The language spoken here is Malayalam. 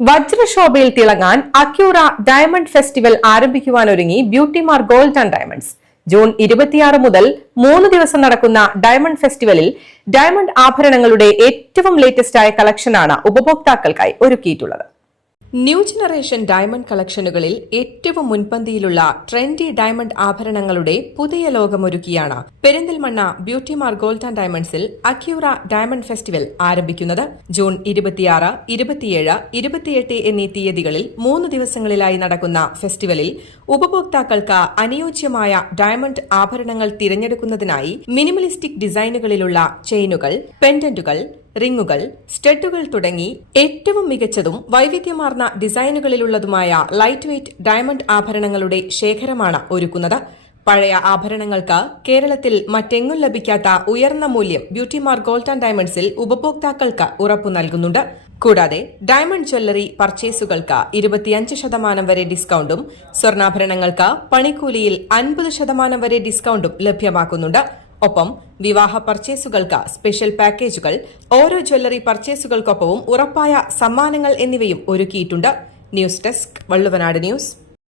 വജ്രശോഭയിൽ തിളങ്ങാൻ അക്യൂറ ഡയമണ്ട് ഫെസ്റ്റിവൽ ആരംഭിക്കുവാനൊരുങ്ങി beauty mark gold and diamonds. June 26 മുതൽ 3 ദിവസം നടക്കുന്ന ഡയമണ്ട് ഫെസ്റ്റിവലിൽ ഡയമണ്ട് ആഭരണങ്ങളുടെ ഏറ്റവും ലേറ്റസ്റ്റായ കളക്ഷനാണ് ഉപഭോക്താക്കൾക്കായി ഒരുക്കിയിട്ടുള്ളത്. ന്യൂ ജനറേഷൻ ഡയമണ്ട് കളക്ഷനുകളിൽ ഏറ്റവും മുൻപന്തിയിലുള്ള ട്രെൻഡി ഡയമണ്ട് ആഭരണങ്ങളുടെ പുതിയ ലോകമൊരുക്കിയാണ് പെരിന്തൽമണ്ണ ബ്യൂട്ടിമാർക്ക് ഗോൾഡ് ആൻഡ് ഡയമണ്ട്സിൽ അക്യൂറ ഡയമണ്ട് ഫെസ്റ്റിവൽ ആരംഭിക്കുന്നത്. ജൂൺ 26, 27, 28 എന്നീ തീയതികളിൽ 3 ദിവസങ്ങളിലായി നടക്കുന്ന ഫെസ്റ്റിവലിൽ ഉപഭോക്താക്കൾക്ക് അനുയോജ്യമായ ഡയമണ്ട് ആഭരണങ്ങൾ തിരഞ്ഞെടുക്കുന്നതിനായി മിനിമലിസ്റ്റിക് ഡിസൈനുകളിലുള്ള ചെയിനുകൾ, പെൻഡന്റുകൾ, റിങ്ങുകൾ, സ്റ്റഡുകൾ തുടങ്ങി ഏറ്റവും മികച്ചതും വൈവിധ്യമാർന്ന ഡിസൈനുകളിലുള്ളതുമായ ലൈറ്റ് വെയ്റ്റ് ഡയമണ്ട് ആഭരണങ്ങളുടെ ശേഖരമാണ് ഒരുക്കുന്നത്. പഴയ ആഭരണങ്ങൾക്ക് കേരളത്തിൽ മറ്റെങ്ങും ലഭിക്കാത്ത ഉയർന്ന മൂല്യം ബ്യൂട്ടിമാർക്ക് ഗോൾഡ് ആൻഡ് ഡയമണ്ട്സിൽ ഉപഭോക്താക്കൾക്ക് ഉറപ്പു നൽകുന്നുണ്ട്. കൂടാതെ ഡയമണ്ട് ജ്വല്ലറി പർച്ചേസുകൾക്ക് 25% വരെ ഡിസ്കൌണ്ടും സ്വർണ്ണാഭരണങ്ങൾക്ക് പണിക്കൂലിയിൽ 50% വരെ ഡിസ്കൌണ്ടും ലഭ്യമാക്കുന്നുണ്ട്. ഒപ്പം വിവാഹ പർച്ചേസുകൾക്ക് സ്പെഷ്യൽ പാക്കേജുകൾ, ഓരോ ജ്വല്ലറി പർച്ചേസുകൾക്കൊപ്പവും ഉറപ്പായ സമ്മാനങ്ങൾ എന്നിവയും ഒരുക്കിയിട്ടുണ്ട്. News desk, Valluvanad news.